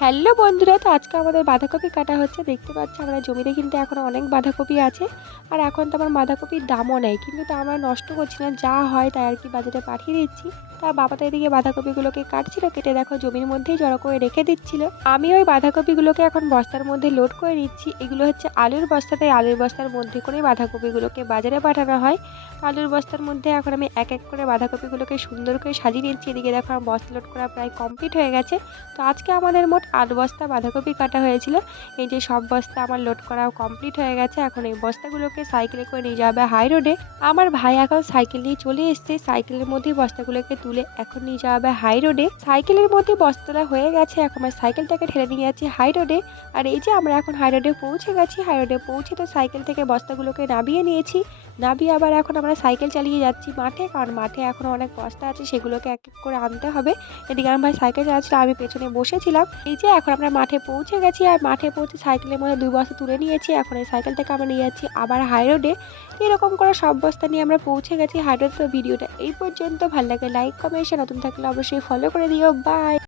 Hello বন্ধুরা, তো আজকে আমাদের বাঁধাকপি কাটা হচ্ছে। দেখতে পাচ্ছি আমরা জমিতে কিন্তু এখন অনেক বাঁধাকপি আছে। আর এখন তো আমার বাঁধাকপির দামও নেই, কিন্তু তা আমরা নষ্ট করছি না, যা হয় তাই আর কি বাজারে পাঠিয়ে দিচ্ছি। তা বাবা তো এদিকে বাঁধাকপিগুলোকে কাটছিল, কেটে দেখো জমির মধ্যেই জড়ো করে রেখে দিচ্ছিল। আমি ওই বাঁধাকপিগুলোকে এখন বস্তার মধ্যে লোড করে নিচ্ছি। এগুলো হচ্ছে আলুর বস্তা, তাই আলুর বস্তার মধ্যে করে বাঁধাকপিগুলোকে বাজারে পাঠানো হয়। তো আলুর বস্তার মধ্যে এখন আমি এক এক করে বাঁধাকপিগুলোকে সুন্দর করে সাজিয়ে নিচ্ছি। এদিকে দেখো আমার বস্তা লোড করা প্রায় কমপ্লিট হয়ে গেছে। তো আজকে আমাদের মোট ৮ বস্তা বাঁধাকপি কাটা হয়েছিল। এই যে সব বস্তা আমার লোড করা কমপ্লিট হয়ে গেছে। এখন এই বস্তাগুলোকে সাইকেলে করে নিয়ে যাবে হাই রোডে। আমার ভাই এখন সাইকেল নিয়ে চলে এসেছে। সাইকেলের মধ্যেই বস্তাগুলোকে তুলে এখন নিয়ে যাওয়া হবে হাই রোডে। সাইকেলের মধ্যে বস্তাটা হয়ে গেছে, এখন আমার সাইকেলটাকে ঠেলে নিয়ে যাচ্ছি হাই রোডে। আর এই যে আমরা এখন হাই রোডে পৌঁছে গেছি। হাই রোডে পৌঁছে তো সাইকেল থেকে বস্তাগুলোকে নামিয়ে নিয়েছি। নামিয়ে আবার এখন আমরা সাইকেল চালিয়ে যাচ্ছি মাঠে, কারণ মাঠে এখনো অনেক বস্তা আছে, সেগুলোকে এক এক করে আনতে হবে। এদিকে আমার ভাই সাইকেল চালাচ্ছিল, আমি পেছনে বসেছিলাম। এই যে এখন আমরা মাঠে পৌঁছে গেছি, আর মাঠে পৌঁছে সাইকেলের মধ্যে ২ বস্তা তুলে নিয়েছি। এখন এই সাইকেল থেকে আমরা নিয়ে যাচ্ছি আবার হাই রোডে। এরকম করে সব বস্তা নিয়ে আমরা পৌঁছে গেছি হাই রোড। তো ভিডিওটা এই পর্যন্ত, ভালো লাগে লাইক কমেন্ট, নতুন থাকলে অবশ্যই ফলো করে দিও। বাই।